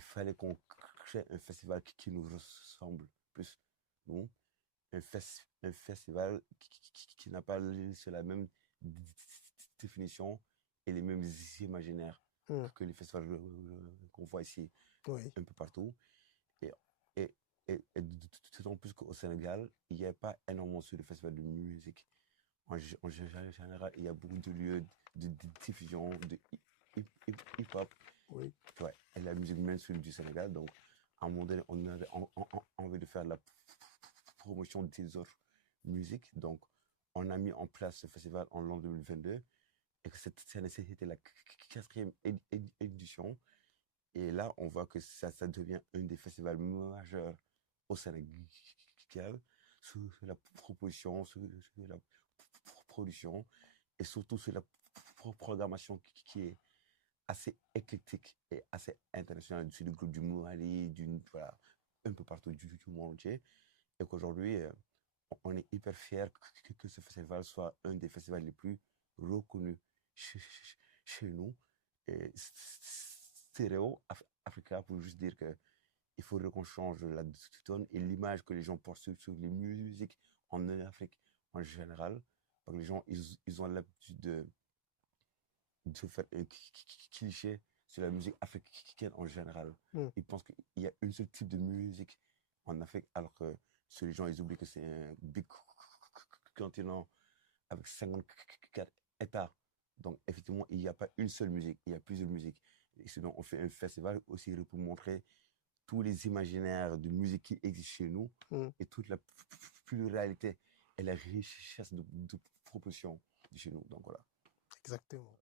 il fallait qu'on crée un festival qui nous ressemble plus, nous. Un festival qui n'a pas sur la même définition et les mêmes imaginaires hum, que les festivals qu'on voit ici oui, un peu partout. Et, et, et d'autant plus qu'au Sénégal, il n'y a pas énormément sur le festival de musique. En général, il y a beaucoup de lieux de diffusion de hip-hop, oui, ouais, et la musique mainstream du Sénégal. Donc, à un moment donné, on avait envie de faire la promotion des autres musiques. Donc, on a mis en place ce festival en l'an 2022 et que cette année, c'était la quatrième édition. Et là, on voit que ça devient un des festivals majeurs au Sénégal sur la proposition, sur la production et surtout sur la programmation qui est assez éclectique et assez internationale du du groupe du Mali, voilà, un peu partout du monde entier. Et qu'aujourd'hui, on est hyper fiers que ce festival soit un des festivals les plus reconnus chez nous. Et Stéréo Africa, pour juste dire que il faudrait qu'on change la donne et l'image que les gens portent sur les musiques en Afrique en général. Parce que les gens, ils ont l'habitude de faire un cliché sur la musique africaine en général. hum, Ils pensent qu'il y a un seul type de musique en Afrique, alors que sur les gens, ils oublient que c'est un big continent avec 54 États. Donc, effectivement, il n'y a pas une seule musique, il y a plusieurs musiques. Et sinon, on fait un festival aussi pour montrer tous les imaginaires de musique qui existent chez nous hum, et toute la pluralité et la richesse de propositions de chez nous. Donc, voilà. exactement.